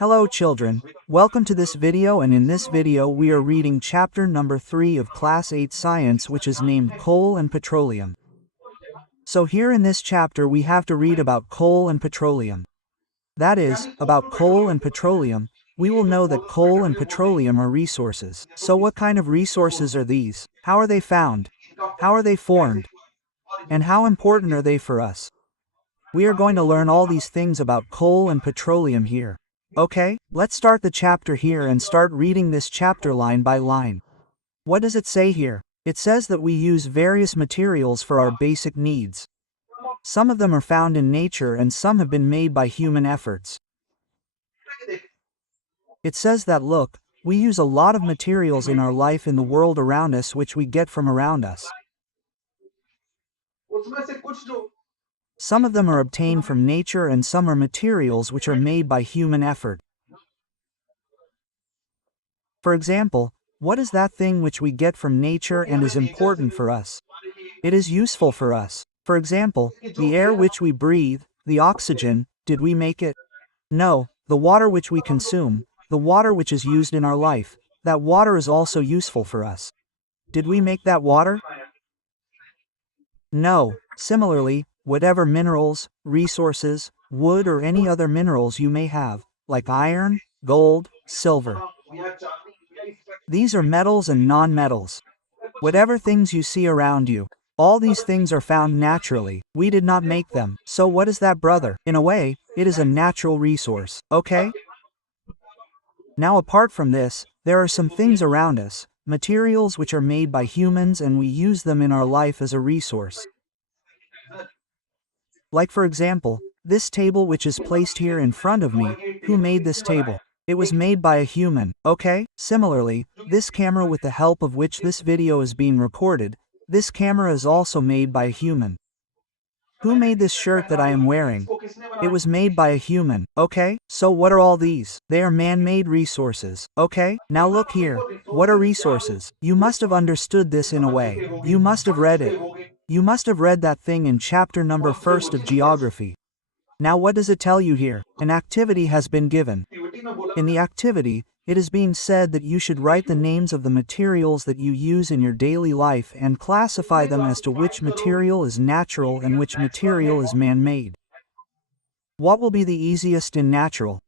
Hello children, welcome to this video, and in this video we are reading chapter number 3 of class 8 science, which is named coal and petroleum. So here in this chapter we have to read about coal and petroleum. That is, about coal and petroleum. We will know that coal and petroleum are resources. So what kind of resources are these? How are they found? How are they formed? And how important are they for us? We are going to learn all these things about coal and petroleum here. Okay, let's start the chapter here and start reading this chapter line by line. What does it say here? It says that we use various materials for our basic needs. Some of them are found in nature and some have been made by human efforts. It says that look, we use a lot of materials in our life in the world around us which we get from around us. Some of them are obtained from nature and some are materials which are made by human effort. For example, what is that thing which we get from nature and is important for us? It is useful for us. For example, the air which we breathe, the oxygen, did we make it? No. The water which we consume, the water which is used in our life, that water is also useful for us. Did we make that water? No. Similarly, whatever minerals, resources, wood or any other minerals you may have, like iron, gold, silver. These are metals and non-metals. Whatever things you see around you, all these things are found naturally. We did not make them. So what is that, brother? In a way, it is a natural resource, okay? Now apart from this, there are some things around us, materials which are made by humans and we use them in our life as a resource. Like for example, this table which is placed here in front of me, who made this table? It was made by a human, okay? Similarly, this camera with the help of which this video is being recorded, this camera is also made by a human. Who made this shirt that I am wearing? It was made by a human, okay? So what are all these? They are man-made resources, okay? Now look here. What are resources? You must have understood this in a way. You must have read it. You must have read that thing in chapter number 1 of geography. Now what does it tell you here? An activity has been given. In the activity, it is being said that you should write the names of the materials that you use in your daily life and classify them as to which material is natural and which material is man-made. What will be the easiest in natural?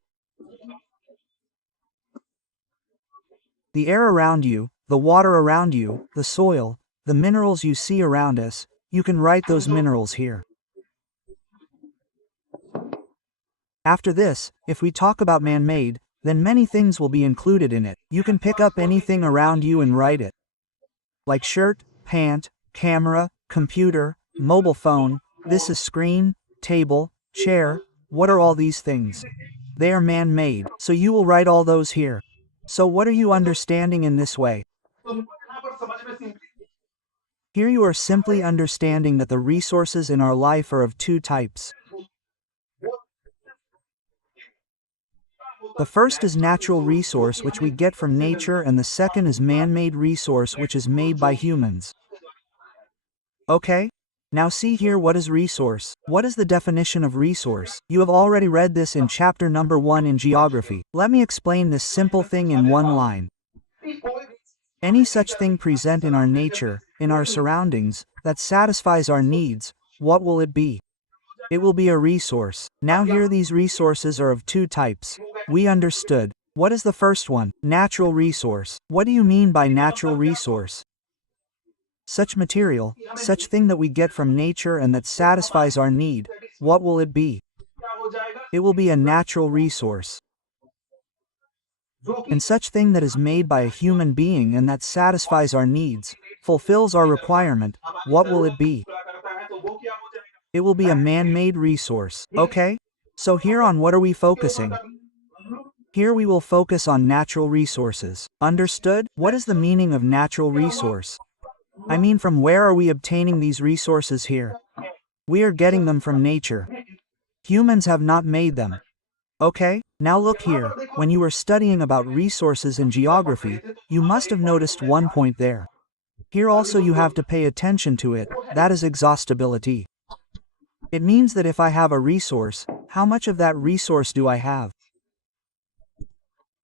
The air around you, the water around you, the soil, the minerals you see around us, you can write those minerals here. After this, if we talk about man-made, then many things will be included in it. You can pick up anything around you and write it. Like shirt, pant, camera, computer, mobile phone, this is screen, table, chair. What are all these things? They are man-made, so you will write all those here. So what are you understanding in this way? Here you are simply understanding that the resources in our life are of two types. The first is natural resource which we get from nature, and the second is man-made resource which is made by humans. Okay? Now see here, what is resource? What is the definition of resource? You have already read this in chapter number 1 in geography. Let me explain this simple thing in one line. Any such thing present in our nature, in our surroundings, that satisfies our needs, what will it be? It will be a resource. Now here these resources are of two types. We understood. What is the first one? Natural resource. What do you mean by natural resource? Such material, such thing that we get from nature and that satisfies our need, what will it be? It will be a natural resource. And such thing that is made by a human being and that satisfies our needs, fulfills our requirement, what will it be? It will be a man-made resource, okay? So here on what are we focusing? Here we will focus on natural resources. Understood? What is the meaning of natural resource? I mean, from where are we obtaining these resources here? We are getting them from nature. Humans have not made them. Okay? Now look here. When you were studying about resources in geography, you must have noticed one point there. Here also you have to pay attention to it. That is exhaustibility. It means that if I have a resource, how much of that resource do I have?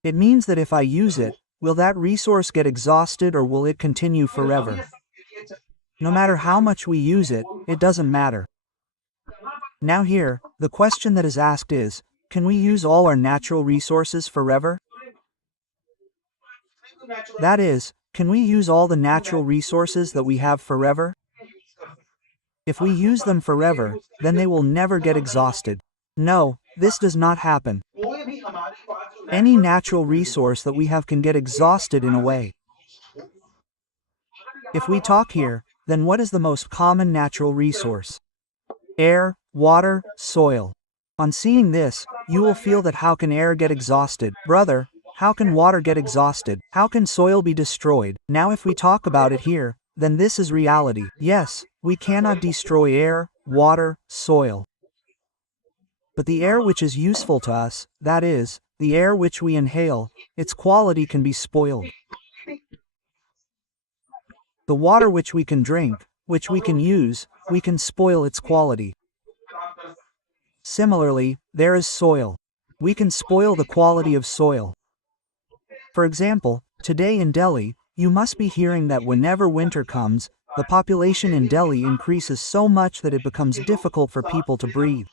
It means that if I use it, will that resource get exhausted or will it continue forever? No matter how much we use it, it doesn't matter. Now here, the question that is asked is, can we use all our natural resources forever? That is, can we use all the natural resources that we have forever? If we use them forever, then they will never get exhausted. No, this does not happen. Any natural resource that we have can get exhausted in a way. If we talk here, then what is the most common natural resource? Air, water, soil. On seeing this, you will feel that how can air get exhausted? Brother, how can water get exhausted? How can soil be destroyed? Now if we talk about it here, then this is reality. Yes, we cannot destroy air, water, soil. But the air which is useful to us, that is, the air which we inhale, its quality can be spoiled. The water which we can drink, which we can use, we can spoil its quality. Similarly, there is soil. We can spoil the quality of soil. For example, today in Delhi, you must be hearing that whenever winter comes, the population in Delhi increases so much that it becomes difficult for people to breathe.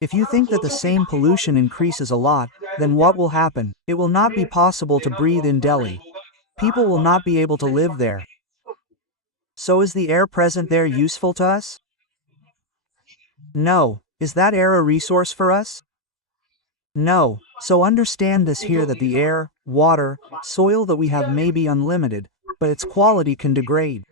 If you think that the same pollution increases a lot, then what will happen? It will not be possible to breathe in Delhi. People will not be able to live there. So is the air present there useful to us? No. Is that air a resource for us? No. So understand this here that the air, water, soil that we have may be unlimited, but its quality can degrade.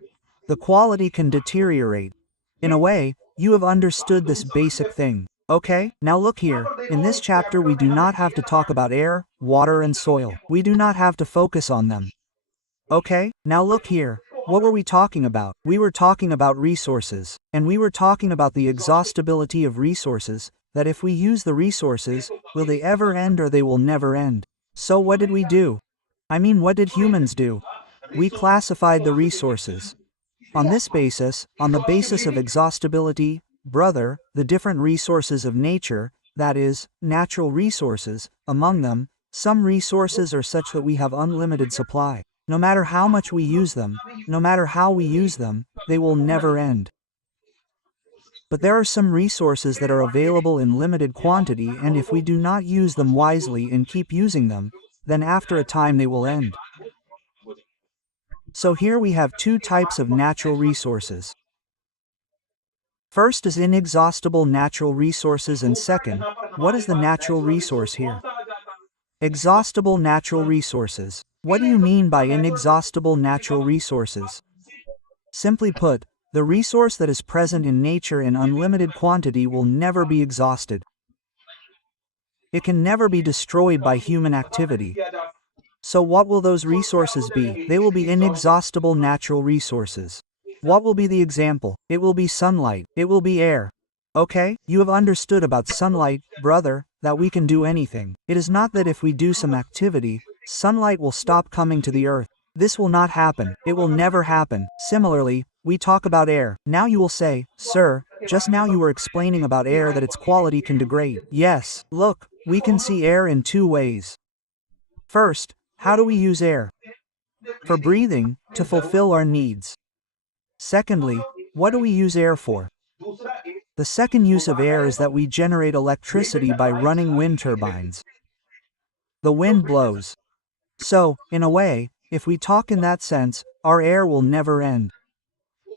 The quality can deteriorate. In a way, you have understood this basic thing. Okay, now look here, in this chapter we do not have to talk about air, water and soil. We do not have to focus on them. Okay, now look here, what were we talking about? We were talking about resources, and we were talking about the exhaustibility of resources, that if we use the resources, will they ever end or they will never end? So what did we do? I mean, what did humans do? We classified the resources. On this basis, on the basis of exhaustibility, brother, the different resources of nature, that is, natural resources, among them, some resources are such that we have unlimited supply. No matter how much we use them, no matter how we use them, they will never end. But there are some resources that are available in limited quantity, and if we do not use them wisely and keep using them, then after a time they will end. So here we have two types of natural resources. First is inexhaustible natural resources, and second, what is the natural resource here? Exhaustible natural resources. What do you mean by inexhaustible natural resources? Simply put, the resource that is present in nature in unlimited quantity will never be exhausted. It can never be destroyed by human activity. So what will those resources be? They will be inexhaustible natural resources. What will be the example? It will be sunlight. It will be air. Okay, you have understood about sunlight, brother, that we can do anything. It is not that if we do some activity, sunlight will stop coming to the earth. This will not happen. It will never happen. Similarly, we talk about air. Now you will say, sir, just now you were explaining about air that its quality can degrade. Yes, look, we can see air in two ways. First, how do we use air? For breathing, to fulfill our needs. Secondly, what do we use air for? The second use of air is that we generate electricity by running wind turbines. The wind blows. So, in a way, if we talk in that sense, our air will never end.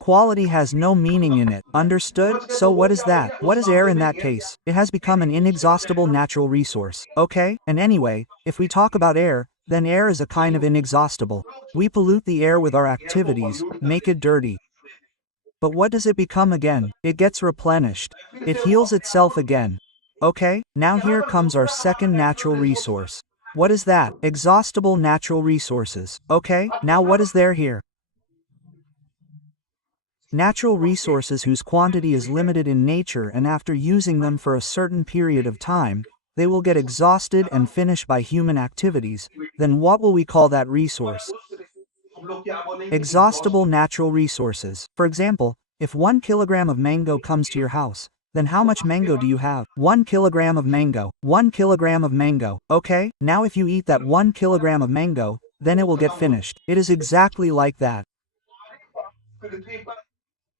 Quality has no meaning in it. Understood? So what is that? What is air in that case? It has become an inexhaustible natural resource. Okay? And anyway, if we talk about air, then air is a kind of inexhaustible. We pollute the air with our activities, make it dirty. But what does it become again? It gets replenished. It heals itself again. Okay? Now here comes our second natural resource. What is that? Exhaustible natural resources. Okay? Now what is there here? Natural resources whose quantity is limited in nature, and after using them for a certain period of time, they will get exhausted and finished by human activities. Then what will we call that resource? Exhaustible natural resources. For example, if 1 kilogram of mango comes to your house, Then how much mango do you have? 1 kilogram of mango. 1 kilogram of mango. Okay, now if you eat that 1 kilogram of mango, then it will get finished. It is exactly like that.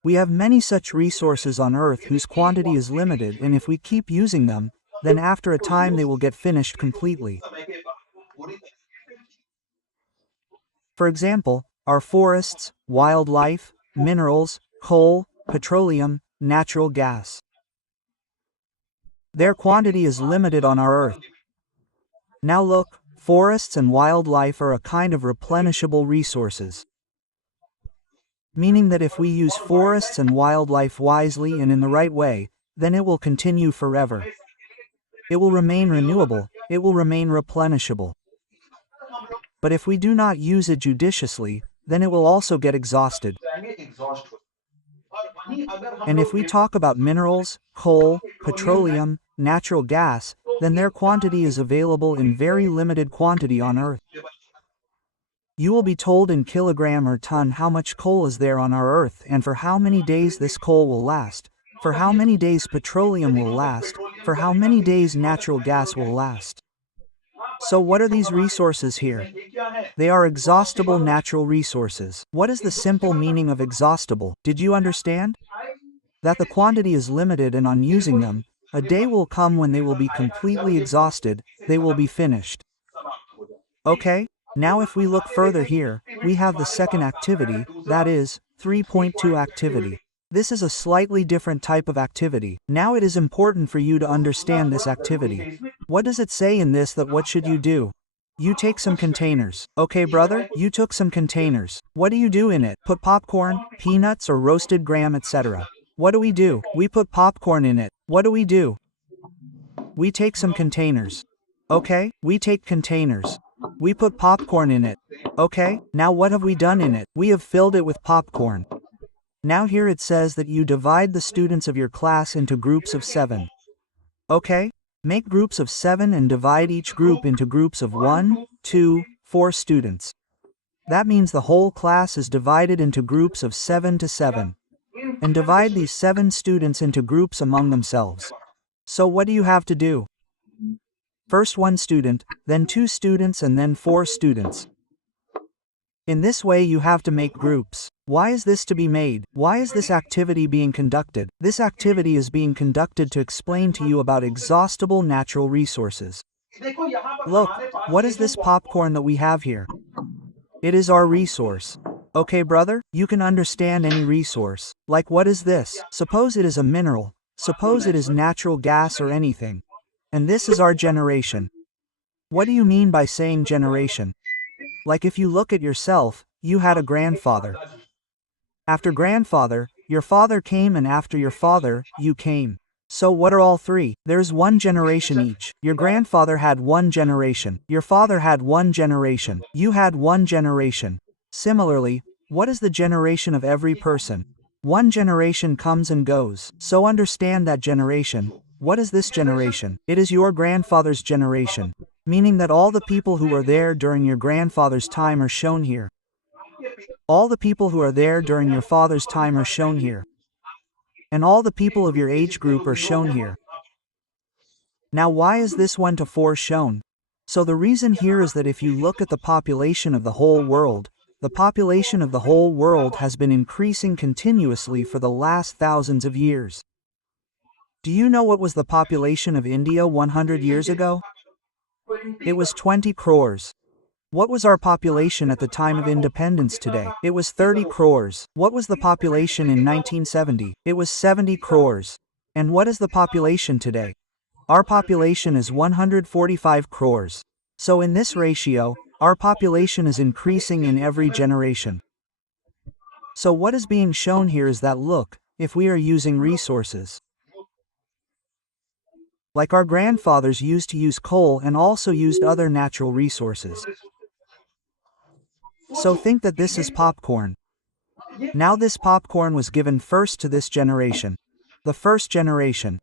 We have many such resources on Earth whose quantity is limited, and if we keep using them, then after a time they will get finished completely. For example, our forests, wildlife, minerals, coal, petroleum, natural gas. Their quantity is limited on our Earth. Now look, forests and wildlife are a kind of replenishable resources. Meaning that if we use forests and wildlife wisely and in the right way, then it will continue forever. It will remain renewable, it will remain replenishable. But if we do not use it judiciously, then it will also get exhausted. And if we talk about minerals, coal, petroleum, natural gas, then their quantity is available in very limited quantity on Earth. You will be told in kilogram or ton how much coal is there on our Earth and for how many days this coal will last, for how many days petroleum will last, for how many days natural gas will last. So what are these resources here? They are exhaustible natural resources. What is the simple meaning of exhaustible? Did you understand? That the quantity is limited and on using them, a day will come when they will be completely exhausted, they will be finished. Okay? Now if we look further here, we have the second activity, that is, 3.2 activity. This is a slightly different type of activity. Now it is important for you to understand this activity. What does it say in this that what should you do? You take some containers. Okay brother, you took some containers. What do you do in it? Put popcorn, peanuts or roasted graham etc. What do? We put popcorn in it. What do? We take some containers. Okay, we take containers. We put popcorn in it. Okay, now what have we done in it? We have filled it with popcorn. Now here it says that you divide the students of your class into groups of 7. Okay? Make groups of 7 and divide each group into groups of 1, 2, 4 students. That means the whole class is divided into groups of 7 to 7. And divide these 7 students into groups among themselves. So what do you have to do? First 1 student, then 2 students and then 4 students. In this way you have to make groups. Why is this to be made? Why is this activity being conducted? This activity is being conducted to explain to you about exhaustible natural resources. Look, what is this popcorn that we have here? It is our resource. Okay brother, you can understand any resource. Like what is this? Suppose it is a mineral. Suppose it is natural gas or anything. And this is our generation. What do you mean by saying generation? Like if you look at yourself, you had a grandfather. After grandfather, your father came and after your father, you came. So what are all 3? There's 1 generation each. Your grandfather had 1 generation. Your father had 1 generation. You had 1 generation. Similarly, what is the generation of every person? 1 generation comes and goes. So understand that generation. What is this generation? It is your grandfather's generation. Meaning that all the people who were there during your grandfather's time are shown here. All the people who are there during your father's time are shown here. And all the people of your age group are shown here. Now why is this 1 to 4 shown? So the reason here is that if you look at the population of the whole world, the population of the whole world has been increasing continuously for the last thousands of years. Do you know what was the population of India 100 years ago? It was 20 crores. What was our population at the time of independence today? It was 30 crores. What was the population in 1970? It was 70 crores. And what is the population today? Our population is 145 crores. So in this ratio, our population is increasing in every generation. So what is being shown here is that look, if we are using resources, like our grandfathers used to use coal and also used other natural resources. So think that this is popcorn. Now this popcorn was given first to this generation. The first generation.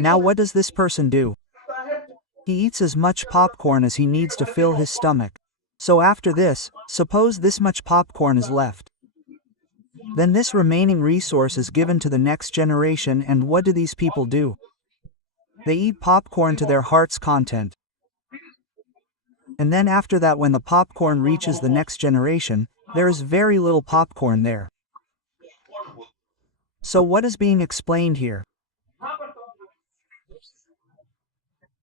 Now what does this person do? He eats as much popcorn as he needs to fill his stomach. So after this, suppose this much popcorn is left. Then this remaining resource is given to the next generation, and what do these people do? They eat popcorn to their heart's content. And then after that, when the popcorn reaches the next generation, there is very little popcorn there. So what is being explained here?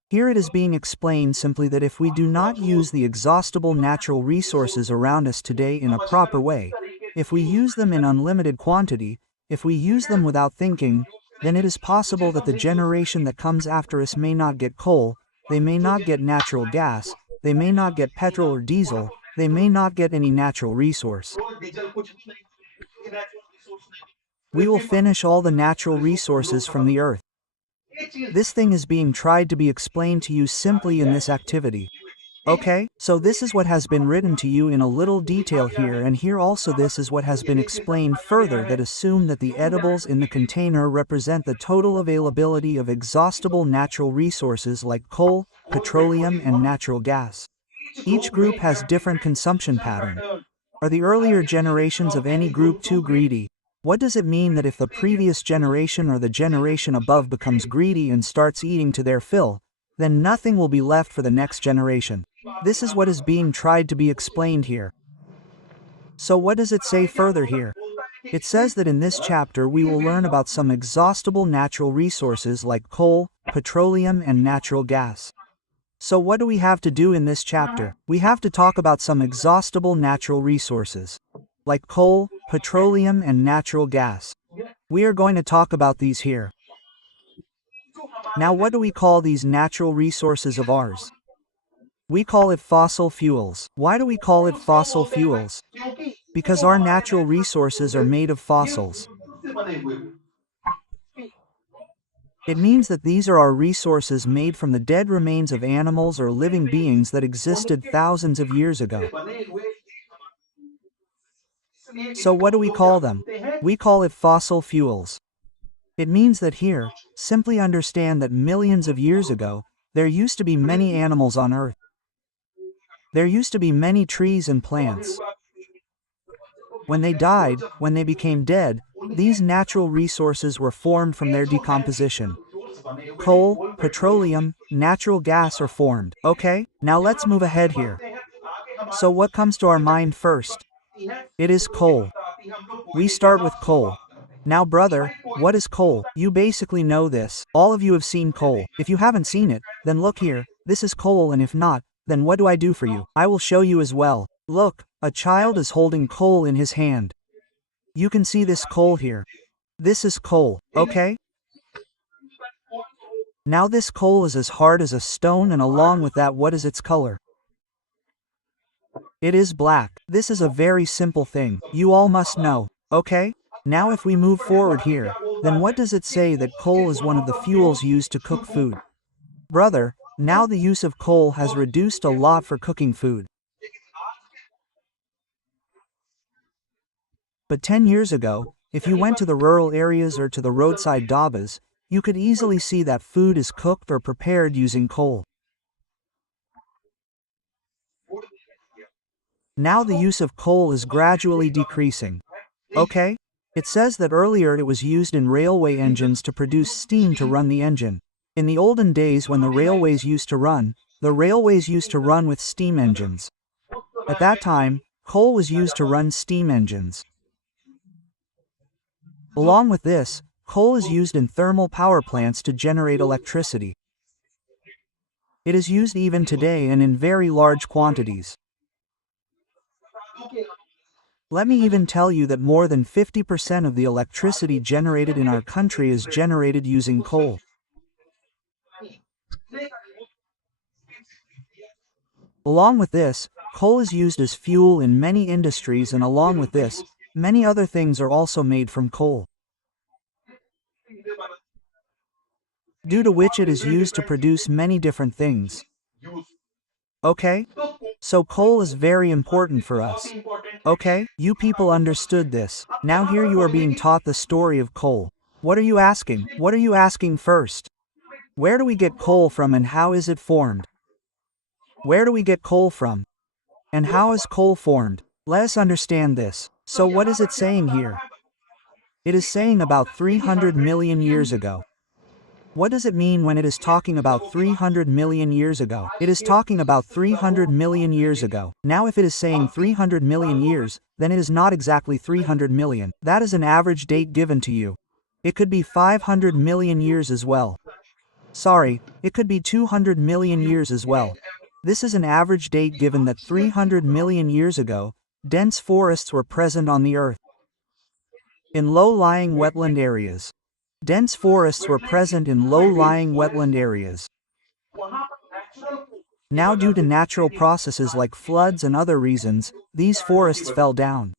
Here it is being explained simply that if we do not use the exhaustible natural resources around us today in a proper way, if we use them in unlimited quantity, if we use them without thinking, then it is possible that the generation that comes after us may not get coal, they may not get natural gas, they may not get petrol or diesel, they may not get any natural resource. We will finish all the natural resources from the earth. This thing is being tried to be explained to you simply in this activity. Okay, so this is what has been written to you in a little detail here, and here also this is what has been explained further, that assume that the edibles in the container represent the total availability of exhaustible natural resources like coal, petroleum, and natural gas. Each group has different consumption pattern. Are the earlier generations of any group too greedy? What does it mean that if the previous generation or the generation above becomes greedy and starts eating to their fill, then nothing will be left for the next generation? This is what is being tried to be explained here. So what does it say further here? It says that in this chapter we will learn about some exhaustible natural resources like coal, petroleum, and natural gas. So what do we have to do in this chapter? We have to talk about some exhaustible natural resources, like coal, petroleum, and natural gas. We are going to talk about these here. Now what do we call these natural resources of ours? We call it fossil fuels. Why do we call it fossil fuels? Because our natural resources are made of fossils. It means that these are our resources made from the dead remains of animals or living beings that existed thousands of years ago. So what do we call them? We call it fossil fuels. It means that here, simply understand that millions of years ago, there used to be many animals on Earth. There used to be many trees and plants. When they died, when they became dead, these natural resources were formed from their decomposition. Coal, petroleum, natural gas are formed. Okay, now let's move ahead here. So what comes to our mind first? It is coal. We start with coal. Now brother, what is coal? You basically know this. All of you have seen coal. If you haven't seen it, then look here, this is coal, and if not, then what do I do for you? I will show you as well. Look, a child is holding coal in his hand. You can see this coal here. This is coal, okay? Now this coal is as hard as a stone, and along with that, what is its color? It is black. This is a very simple thing. You all must know, okay? Now if we move forward here, then what does it say that coal is one of the fuels used to cook food? Brother, now the use of coal has reduced a lot for cooking food. But 10 years ago, if you went to the rural areas or to the roadside dabas, you could easily see that food is cooked or prepared using coal. Now the use of coal is gradually decreasing. Okay? It says that earlier it was used in railway engines to produce steam to run the engine. In the olden days when the railways used to run with steam engines. At that time, coal was used to run steam engines. Along with this, coal is used in thermal power plants to generate electricity. It is used even today and in very large quantities. Let me even tell you that more than 50% of the electricity generated in our country is generated using coal. Along with this, coal is used as fuel in many industries, and along with this, many other things are also made from coal, due to which it is used to produce many different things. Okay? So coal is very important for us. Okay? You people understood this. Now here you are being taught the story of coal. What are you asking? What are you asking first? Where do we get coal from and how is it formed? Where do we get coal from? And how is coal formed? Let us understand this. So what is it saying here? It is saying about 300 million years ago. What does it mean when it is talking about 300 million years ago? It is talking about 300 million years ago. Now if it is saying 300 million years, then it is not exactly 300 million. That is an average date given to you. It could be 500 million years as well. Sorry, it could be 200 million years as well. This is an average date given that 300 million years ago, dense forests were present on the Earth. In low-lying wetland areas. Dense forests were present in low-lying wetland areas. Now due to natural processes like floods and other reasons, these forests fell down.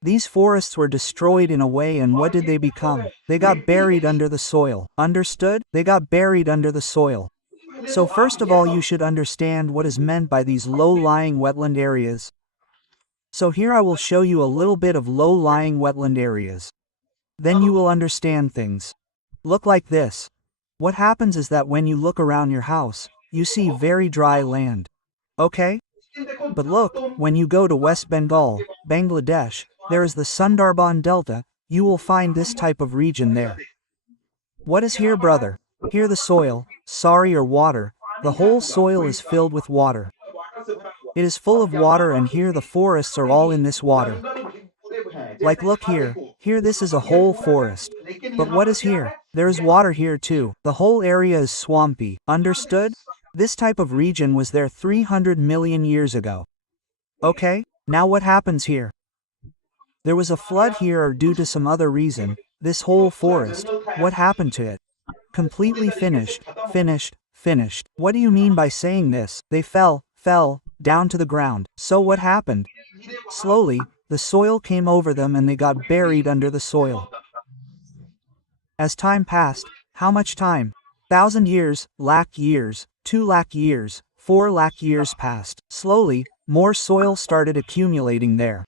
These forests were destroyed in a way, and what did they become? They got buried under the soil. Understood? They got buried under the soil. So first of all, you should understand what is meant by these low-lying wetland areas. So here I will show you a little bit of low-lying wetland areas. Then you will understand things. Look like this. What happens is that when you look around your house, you see very dry land. Okay? But look, when you go to West Bengal, Bangladesh, there is the Sundarban Delta, you will find this type of region there. What is here, brother? Here the soil, or water, the whole soil is filled with water. It is full of water, and here the forests are all in this water. Like look here this is a whole forest. But what is here? There is water here too. The whole area is swampy. Understood? This type of region was there 300 million years ago. Okay, now what happens here? There was a flood here, or due to some other reason, this whole forest, what happened to it? Completely finished. What do you mean by saying this? They fell down to the ground. So what happened? Slowly, the soil came over them and they got buried under the soil. As time passed, how much time? 1,000 years, lakh years, 2 lakh years, 4 lakh years passed. Slowly, more soil started accumulating there.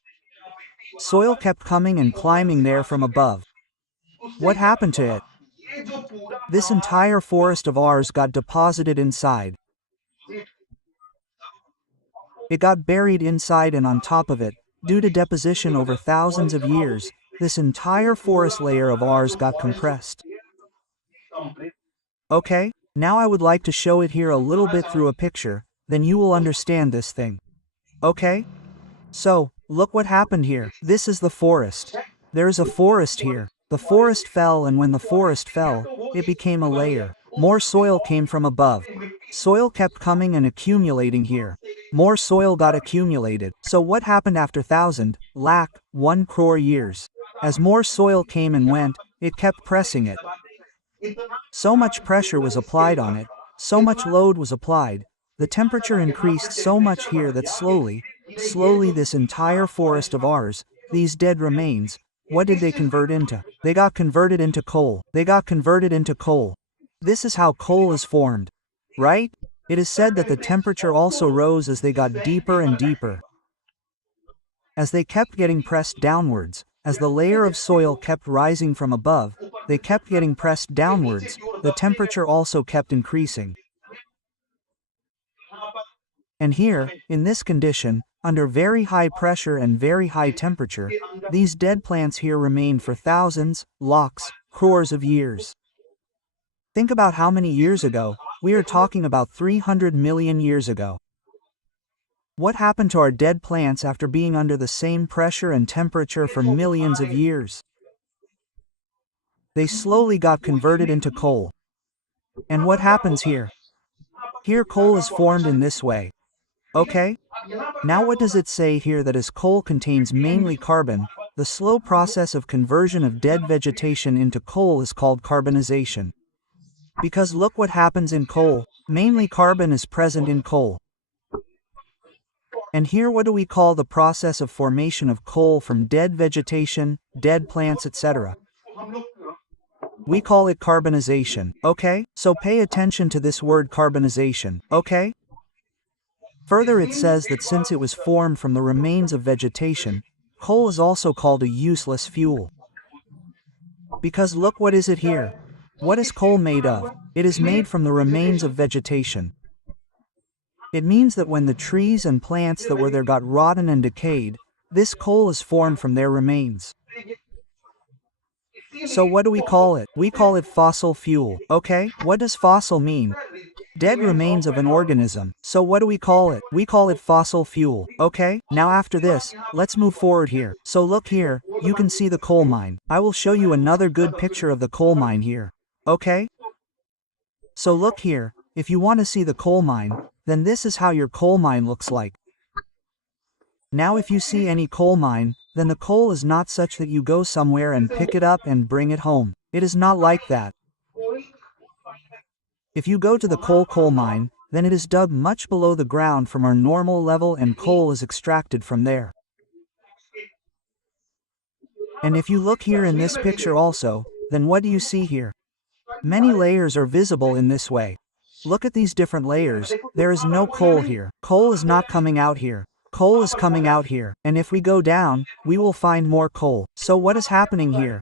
Soil kept coming and climbing there from above. What happened to it? This entire forest of ours got deposited inside. It got buried inside, and on top of it, due to deposition over thousands of years, this entire forest layer of ours got compressed. Okay, now I would like to show it here a little bit through a picture, then you will understand this thing. Okay? So, look what happened here. This is the forest. There is a forest here. The forest fell, and when the forest fell, it became a layer. More soil came from above. Soil kept coming and accumulating here. More soil got accumulated. So what happened after 1,000, lakh, 1 crore years? As more soil came and went, it kept pressing it. So much pressure was applied on it, so much load was applied, the temperature increased so much here that slowly this entire forest of ours, these dead remains, what did they convert into? They got converted into coal. This is how coal is formed. Right? It is said that the temperature also rose as they got deeper and deeper. As they kept getting pressed downwards, as the layer of soil kept rising from above, they kept getting pressed downwards, the temperature also kept increasing. And here, in this condition, under very high pressure and very high temperature, these dead plants here remained for thousands, lakhs, crores of years. Think about how many years ago. We are talking about 300 million years ago. What happened to our dead plants after being under the same pressure and temperature for millions of years? They slowly got converted into coal. And what happens here? Here coal is formed in this way. Okay? Now what does it say here? That as coal contains mainly carbon, the slow process of conversion of dead vegetation into coal is called carbonization. Because look what happens in coal, mainly carbon is present in coal. And here what do we call the process of formation of coal from dead vegetation, dead plants, etc.? We call it carbonization, okay? So pay attention to this word carbonization, okay? Further it says that since it was formed from the remains of vegetation, coal is also called a useless fuel. Because look what is it here? What is coal made of? It is made from the remains of vegetation. It means that when the trees and plants that were there got rotten and decayed, this coal is formed from their remains. So what do we call it? We call it fossil fuel, okay? What does fossil mean? Dead remains of an organism. So what do we call it? We call it fossil fuel, okay? Now after this, let's move forward here. So look here, you can see the coal mine. I will show you another good picture of the coal mine here, okay? So look here, if you want to see the coal mine, then this is how your coal mine looks like. Now if you see any coal mine, then the coal is not such that you go somewhere and pick it up and bring it home. It is not like that. If you go to the coal mine, then it is dug much below the ground from our normal level and coal is extracted from there. And if you look here in this picture also, then what do you see here? Many layers are visible in this way. Look at these different layers, there is no coal here. Coal is not coming out here. Coal is coming out here, and if we go down, we will find more coal. So what is happening here?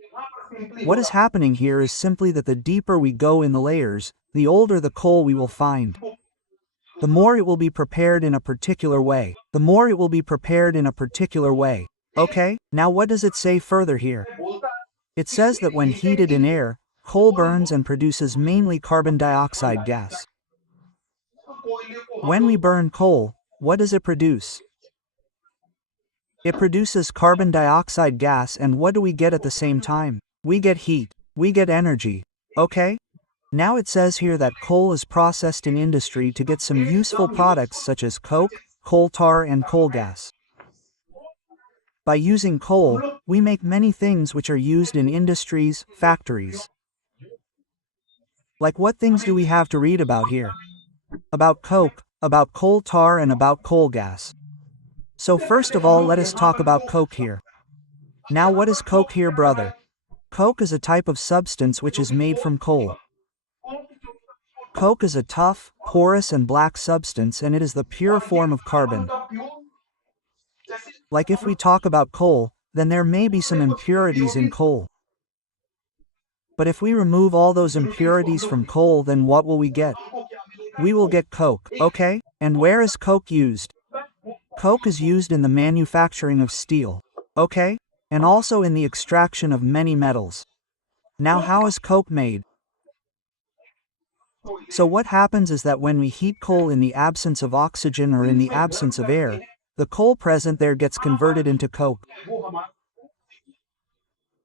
What is happening here is simply that the deeper we go in the layers, the older the coal we will find. The more it will be prepared in a particular way. The more it will be prepared in a particular way. Okay, now what does it say further here? It says that when heated in air, coal burns and produces mainly carbon dioxide gas. When we burn coal, what does it produce? It produces carbon dioxide gas, and what do we get at the same time? We get heat. We get energy. Okay? Now it says here that coal is processed in industry to get some useful products such as coke, coal tar and coal gas. By using coal, we make many things which are used in industries, factories. Like what things do we have to read about here? About coke, about coal tar and about coal gas. So first of all, let us talk about coke here. Now what is coke here, brother? Coke is a type of substance which is made from coal. Coke is a tough, porous and black substance, and it is the pure form of carbon. Like if we talk about coal, then there may be some impurities in coal. But if we remove all those impurities from coal, then what will we get? We will get coke, okay? And where is coke used? Coke is used in the manufacturing of steel, okay? And also in the extraction of many metals. Now how is coke made? So what happens is that when we heat coal in the absence of oxygen or in the absence of air, the coal present there gets converted into coke.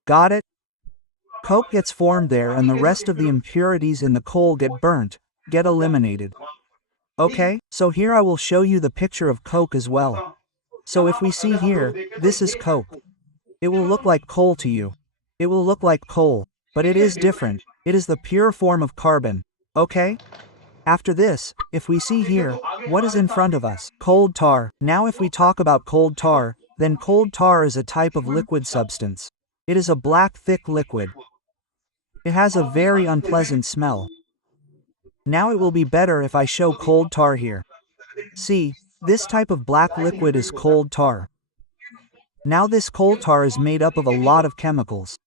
Got it? Coke gets formed there and the rest of the impurities in the coal get burnt, get eliminated. Okay, so here I will show you the picture of coke as well. So if we see here, this is coke. It will look like coal to you. It will look like coal, but it is different. It is the pure form of carbon. Okay? After this, if we see here, what is in front of us? Coal tar. Now if we talk about coal tar, then coal tar is a type of liquid substance. It is a black thick liquid. It has a very unpleasant smell. Now it will be better if I show coal tar here. See, this type of black liquid is coal tar. Now this coal tar is made up of a lot of chemicals.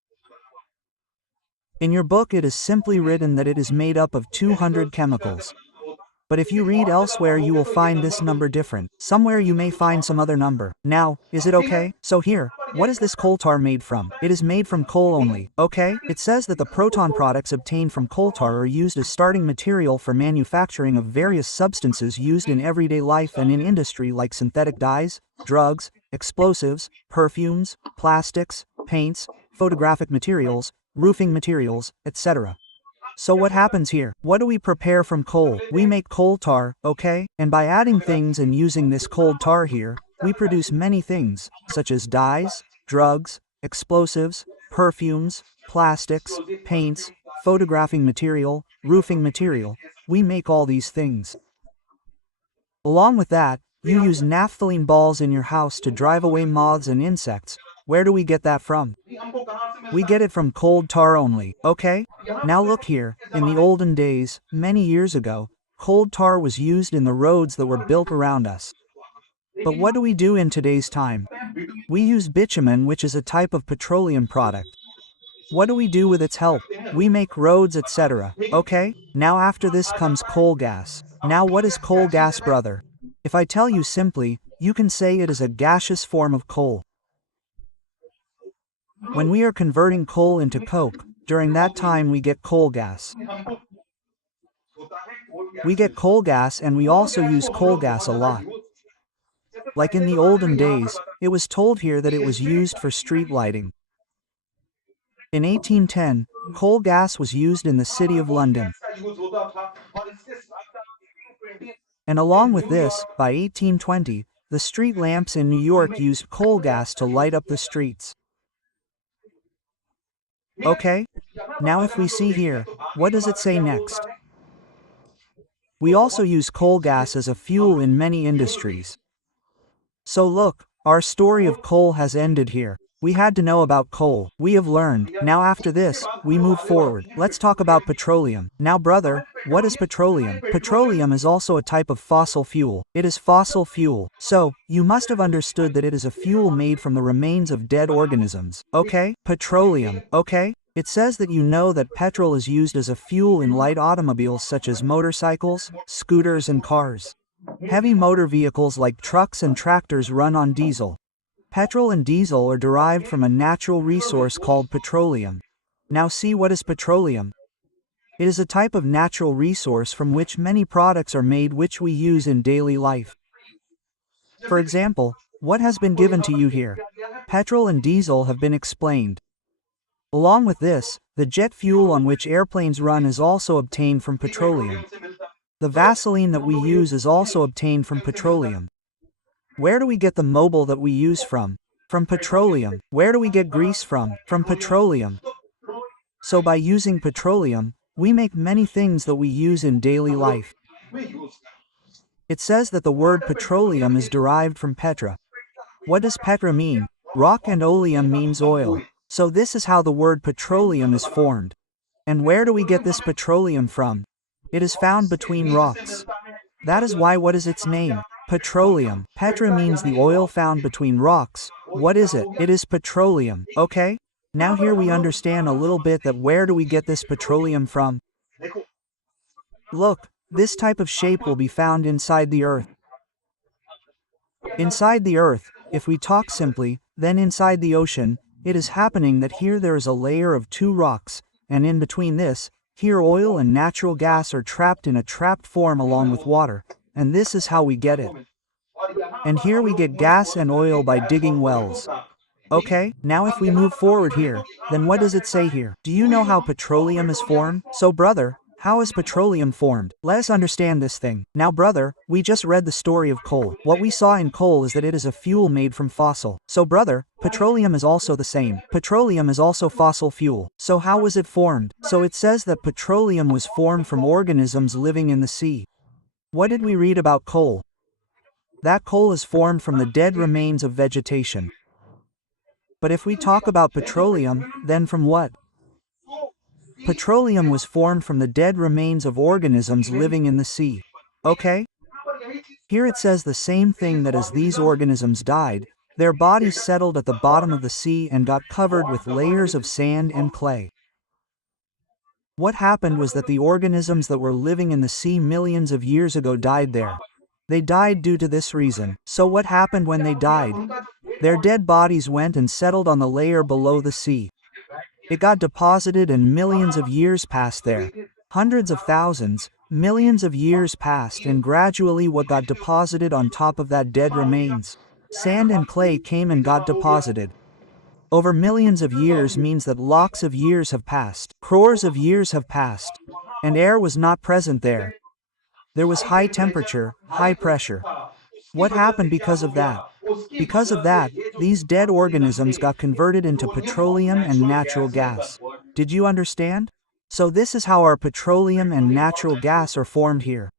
In your book it is simply written that it is made up of 200 chemicals. But if you read elsewhere you will find this number different. Somewhere you may find some other number. Now, is it okay? So here, what is this coal tar made from? It is made from coal only, okay? It says that the proton products obtained from coal tar are used as starting material for manufacturing of various substances used in everyday life and in industry like synthetic dyes, drugs, explosives, perfumes, plastics, paints, photographic materials, roofing materials, etc. So what happens here? What do we prepare from coal? We make coal tar, okay? And by adding things and using this coal tar here, we produce many things, such as dyes, drugs, explosives, perfumes, plastics, paints, photographing material, roofing material. We make all these things. Along with that, you use naphthalene balls in your house to drive away moths and insects. Where do we get that from? We get it from coal tar only, okay? Now look here, in the olden days, many years ago, coal tar was used in the roads that were built around us. But what do we do in today's time? We use bitumen, which is a type of petroleum product. What do we do with its help? We make roads, etc. Okay? Now after this comes coal gas. Now what is coal gas, brother? If I tell you simply, you can say it is a gaseous form of coal. When we are converting coal into coke, during that time we get coal gas. We get coal gas and we also use coal gas a lot. Like in the olden days, it was told here that it was used for street lighting. In 1810, coal gas was used in the city of London. And along with this, by 1820, the street lamps in New York used coal gas to light up the streets. Okay? Now if we see here, what does it say next? We also use coal gas as a fuel in many industries. So look, our story of coal has ended here. We had to know about coal. We have learned. Now after this, we move forward. Let's talk about petroleum. Now brother, what is petroleum? Petroleum is also a type of fossil fuel. It is fossil fuel. So, you must have understood that it is a fuel made from the remains of dead organisms. Okay? Petroleum. Okay? It says that you know that petrol is used as a fuel in light automobiles such as motorcycles, scooters and cars. Heavy motor vehicles like trucks and tractors run on diesel. Petrol and diesel are derived from a natural resource called petroleum. Now see, what is petroleum? It is a type of natural resource from which many products are made which we use in daily life. For example, what has been given to you here? Petrol and diesel have been explained. Along with this, the jet fuel on which airplanes run is also obtained from petroleum. The Vaseline that we use is also obtained from petroleum. Where do we get the mobile that we use from? From petroleum. Where do we get grease from? From petroleum. So by using petroleum, we make many things that we use in daily life. It says that the word petroleum is derived from petra. What does petra mean? Rock, and oleum means oil. So this is how the word petroleum is formed. And where do we get this petroleum from? It is found between rocks. That is why what is its name? Petroleum. Petra means the oil found between rocks. What is it? It is petroleum. Okay? Now here we understand a little bit that where do we get this petroleum from? Look, this type of shape will be found inside the earth. Inside the earth, if we talk simply, then inside the ocean, it is happening that here there is a layer of two rocks, and in between this, here oil and natural gas are trapped in a trapped form along with water, and this is how we get it. And here we get gas and oil by digging wells. Okay, now if we move forward here, then what does it say here? Do you know how petroleum is formed? So brother, how is petroleum formed? Let us understand this thing. Now brother, we just read the story of coal. What we saw in coal is that it is a fuel made from fossil. So brother, petroleum is also the same. Petroleum is also fossil fuel. So how was it formed? So it says that petroleum was formed from organisms living in the sea. What did we read about coal? That coal is formed from the dead remains of vegetation. But if we talk about petroleum, then from what? Petroleum was formed from the dead remains of organisms living in the sea. Okay? Here it says the same thing, that as these organisms died, their bodies settled at the bottom of the sea and got covered with layers of sand and clay. What happened was that the organisms that were living in the sea millions of years ago died there. They died due to this reason. So what happened when they died? Their dead bodies went and settled on the layer below the sea. It got deposited and millions of years passed there. Hundreds of thousands, millions of years passed, and gradually what got deposited on top of that dead remains? Sand and clay came and got deposited. Over millions of years means that lakhs of years have passed, crores of years have passed, and air was not present there. There was high temperature, high pressure. What happened because of that? Because of that, these dead organisms got converted into petroleum and natural gas. Did you understand? So this is how our petroleum and natural gas are formed here.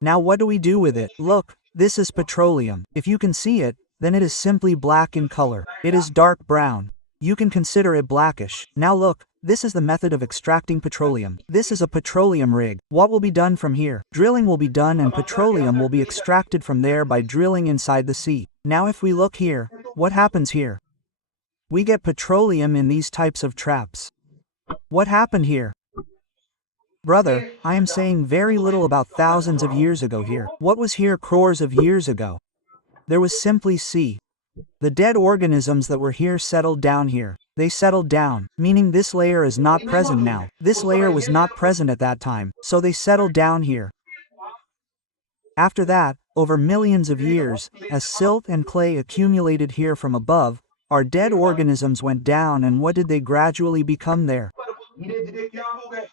Now what do we do with it? Look, this is petroleum. If you can see it, then it is simply black in color. It is dark brown. You can consider it blackish. Now look, this is the method of extracting petroleum. This is a petroleum rig. What will be done from here? Drilling will be done and petroleum will be extracted from there by drilling inside the sea. Now if we look here, what happens here? We get petroleum in these types of traps. What happened here? Brother, I am saying very little about thousands of years ago here. What was here crores of years ago? There was simply sea. The dead organisms that were here settled down here. They settled down, meaning this layer is not present now. This layer was not present at that time, so they settled down here. After that, over millions of years, as silt and clay accumulated here from above, our dead organisms went down, and what did they gradually become there?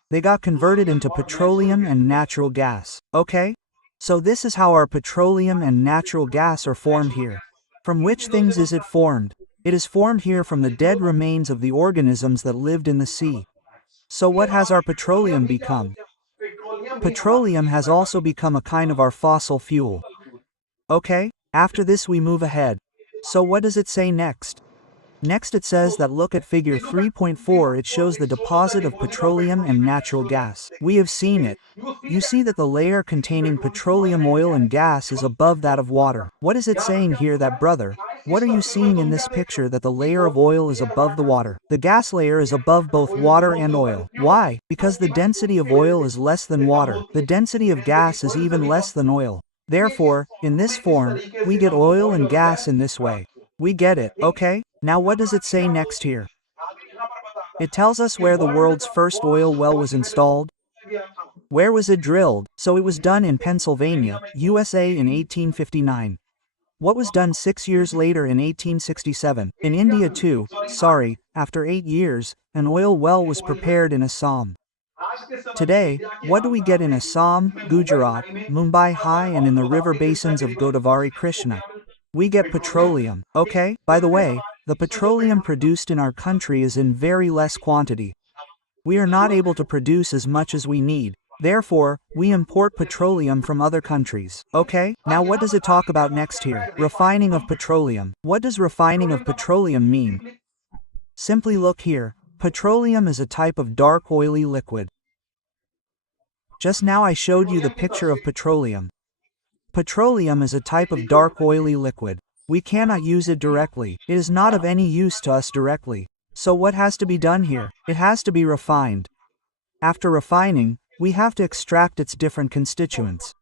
They got converted into petroleum and natural gas. Okay? So this is how our petroleum and natural gas are formed here. From which things is it formed? It is formed here from the dead remains of the organisms that lived in the sea. So what has our petroleum become? Petroleum has also become a kind of our fossil fuel. Okay, after this we move ahead. So what does it say next? Next it says that look at figure 3.4, it shows the deposit of petroleum and natural gas. We have seen it. You see that the layer containing petroleum, oil and gas is above that of water. What is it saying here that, brother? What are you seeing in this picture that the layer of oil is above the water? The gas layer is above both water and oil. Why? Because the density of oil is less than water. The density of gas is even less than oil. Therefore, in this form, we get oil and gas in this way. We get it, okay? Now what does it say next here? It tells us where the world's first oil well was installed. Where was it drilled? So it was done in Pennsylvania, USA in 1859. What was done 6 years later in 1867? In India too, after 8 years, an oil well was prepared in Assam. Today, what do we get in Assam, Gujarat, Mumbai High and in the river basins of Godavari Krishna? We get petroleum, okay? By the way, the petroleum produced in our country is in very less quantity. We are not able to produce as much as we need. Therefore, we import petroleum from other countries. Okay, now what does it talk about next here? Refining of petroleum. What does refining of petroleum mean? Simply look here. Petroleum is a type of dark oily liquid. Just now I showed you the picture of petroleum. Petroleum is a type of dark oily liquid. We cannot use it directly. It is not of any use to us directly. So what has to be done here? It has to be refined. After refining, we have to extract its different constituents.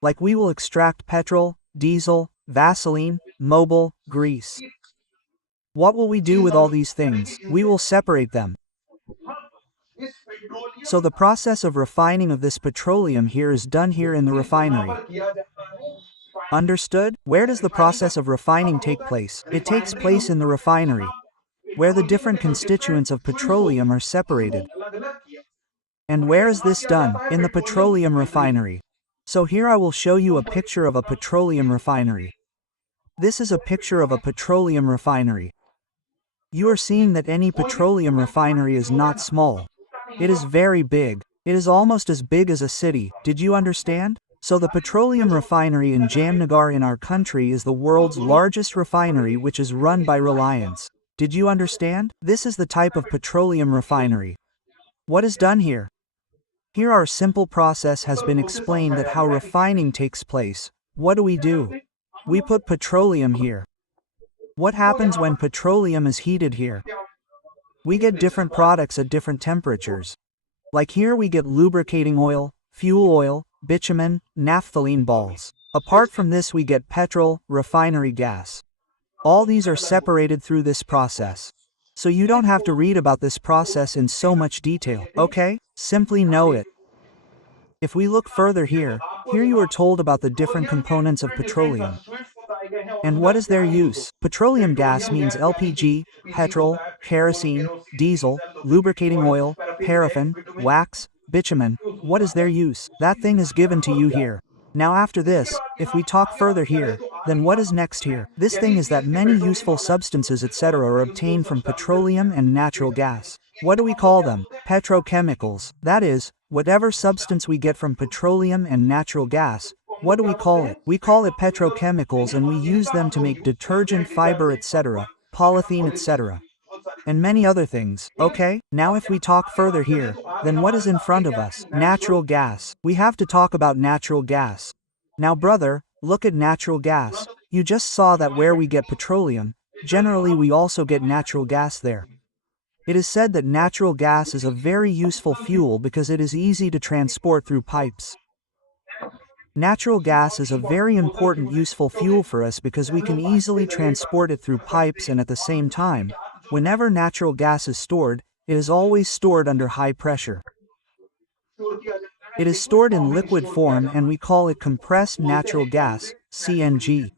Like we will extract petrol, diesel, Vaseline, mobile, grease. What will we do with all these things? We will separate them. So the process of refining of this petroleum here is done here in the refinery. Understood? Where does the process of refining take place? It takes place in the refinery, where the different constituents of petroleum are separated. And where is this done? In the petroleum refinery. So here I will show you a picture of a petroleum refinery. This is a picture of a petroleum refinery. You are seeing that any petroleum refinery is not small. It is very big. It is almost as big as a city. Did you understand? So the petroleum refinery in Jamnagar in our country is the world's largest refinery, which is run by Reliance. Did you understand? This is the type of petroleum refinery. What is done here? Here our simple process has been explained that how refining takes place. What do? We put petroleum here. What happens when petroleum is heated here? We get different products at different temperatures. Like here we get lubricating oil, fuel oil, bitumen, naphthalene balls. Apart from this we get petrol, refinery gas. All these are separated through this process. So you don't have to read about this process in so much detail, okay? Simply know it. If we look further here you are told about the different components of petroleum. And what is their use? Petroleum gas means LPG, petrol, kerosene, diesel, lubricating oil, paraffin, wax, bitumen. What is their use? That thing is given to you here. Now after this, if we talk further here, then what is next here? This thing is that many useful substances etc. are obtained from petroleum and natural gas. What do we call them? Petrochemicals. That is, whatever substance we get from petroleum and natural gas, what do we call it? We call it petrochemicals, and we use them to make detergent, fiber etc., polythene etc. and many other things. Okay, now if we talk further here, then what is in front of us? Natural gas. We have to talk about natural gas. Now brother, look at natural gas. You just saw that where we get petroleum, generally we also get natural gas there. It is said that natural gas is a very useful fuel because it is easy to transport through pipes. Natural gas is a very important useful fuel for us because we can easily transport it through pipes, and at the same time, Whenever natural gas is stored, it is always stored under high pressure. It is stored in liquid form and we call it compressed natural gas, CNG.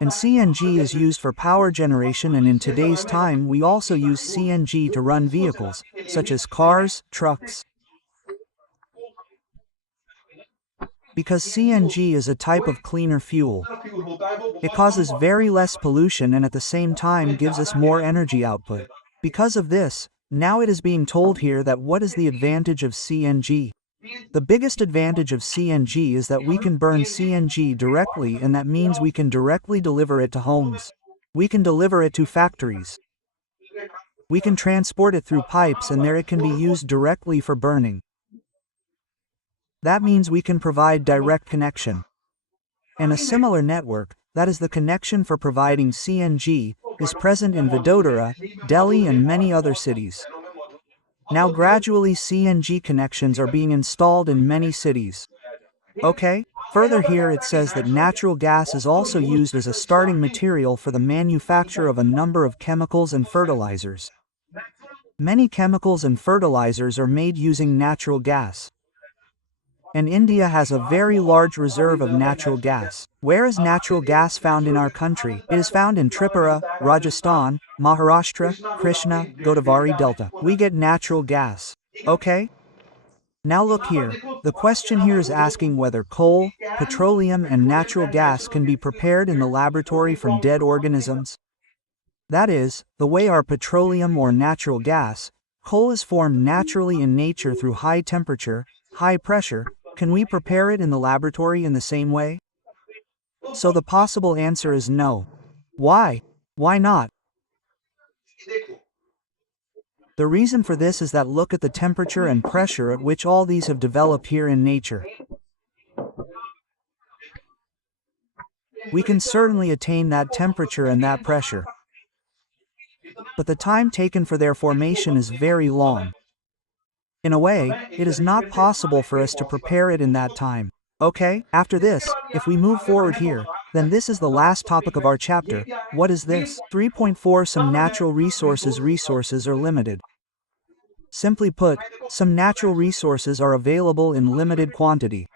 And CNG is used for power generation, and in today's time we also use CNG to run vehicles, such as cars, trucks. Because CNG is a type of cleaner fuel, it causes very less pollution and at the same time gives us more energy output. Because of this, now it is being told here that what is the advantage of CNG? The biggest advantage of CNG is that we can burn CNG directly, and that means we can directly deliver it to homes. We can deliver it to factories. We can transport it through pipes and there it can be used directly for burning. That means we can provide direct connection. And a similar network, that is the connection for providing CNG, is present in Vadodara, Delhi and many other cities. Now gradually CNG connections are being installed in many cities. Okay? Further here it says that natural gas is also used as a starting material for the manufacture of a number of chemicals and fertilizers. Many chemicals and fertilizers are made using natural gas. And India has a very large reserve of natural gas. Where is natural gas found in our country? It is found in Tripura, Rajasthan, Maharashtra, Krishna, Godavari Delta. We get natural gas. Okay? Now look here. The question here is asking whether coal, petroleum and natural gas can be prepared in the laboratory from dead organisms. That is, the way our petroleum or natural gas, coal is formed naturally in nature through high temperature, high pressure. Can we prepare it in the laboratory in the same way? So the possible answer is no. Why? Why not? The reason for this is that look at the temperature and pressure at which all these have developed here in nature. We can certainly attain that temperature and that pressure. But the time taken for their formation is very long. In a way, it is not possible for us to prepare it in that time. Okay, after this, if we move forward here, then this is the last topic of our chapter. What is this? 3.4 Some natural resources are limited. Simply put, some natural resources are available in limited quantity.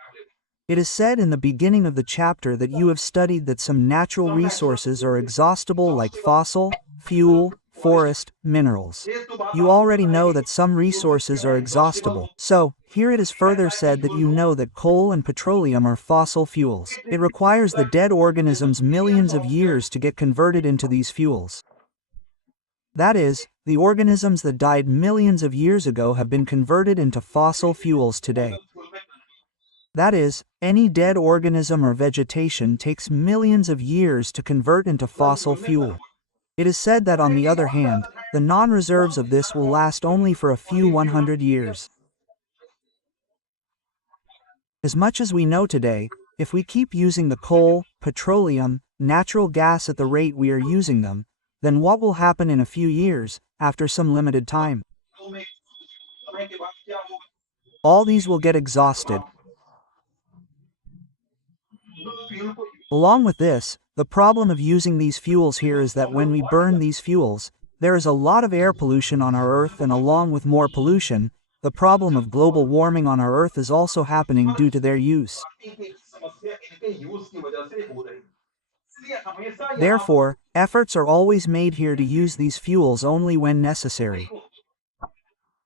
It is said in the beginning of the chapter that you have studied that some natural resources are exhaustible, like fossil, fuel, forest, minerals. You already know that some resources are exhaustible. So, here it is further said that you know that coal and petroleum are fossil fuels. It requires the dead organisms millions of years to get converted into these fuels. That is, the organisms that died millions of years ago have been converted into fossil fuels today. That is, any dead organism or vegetation takes millions of years to convert into fossil fuel. It is said that on the other hand, the non-reserves of this will last only for a few 100 years. As much as we know today, if we keep using the coal, petroleum, natural gas at the rate we are using them, then what will happen in a few years, after some limited time? All these will get exhausted. Along with this, the problem of using these fuels here is that when we burn these fuels, there is a lot of air pollution on our Earth, and along with more pollution, the problem of global warming on our Earth is also happening due to their use. Therefore, efforts are always made here to use these fuels only when necessary.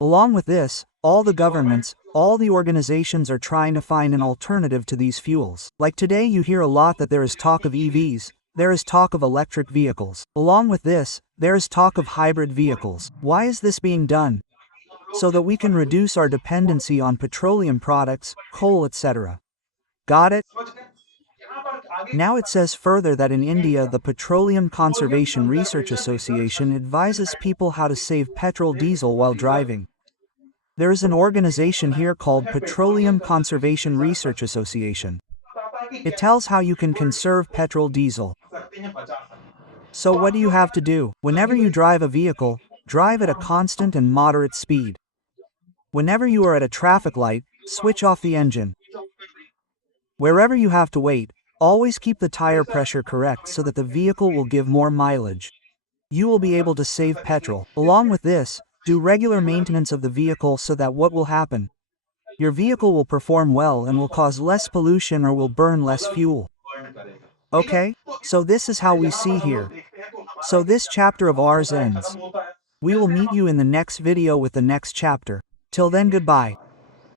Along with this, all the governments, all the organizations are trying to find an alternative to these fuels. Like today you hear a lot that there is talk of EVs, there is talk of electric vehicles. Along with this, there is talk of hybrid vehicles. Why is this being done? So that we can reduce our dependency on petroleum products, coal, etc. Got it? Now it says further that in India the Petroleum Conservation Research Association advises people how to save petrol diesel while driving. There is an organization here called Petroleum Conservation Research Association. It tells how you can conserve petrol diesel. So what do you have to do? Whenever you drive a vehicle, drive at a constant and moderate speed. Whenever you are at a traffic light, switch off the engine. Wherever you have to wait, Always keep the tire pressure correct so that the vehicle will give more mileage. You will be able to save petrol. Along with this, do regular maintenance of the vehicle so that what will happen? Your vehicle will perform well and will cause less pollution or will burn less fuel. Okay? So this is how we see here. So this chapter of ours ends. We will meet you in the next video with the next chapter. Till then, goodbye.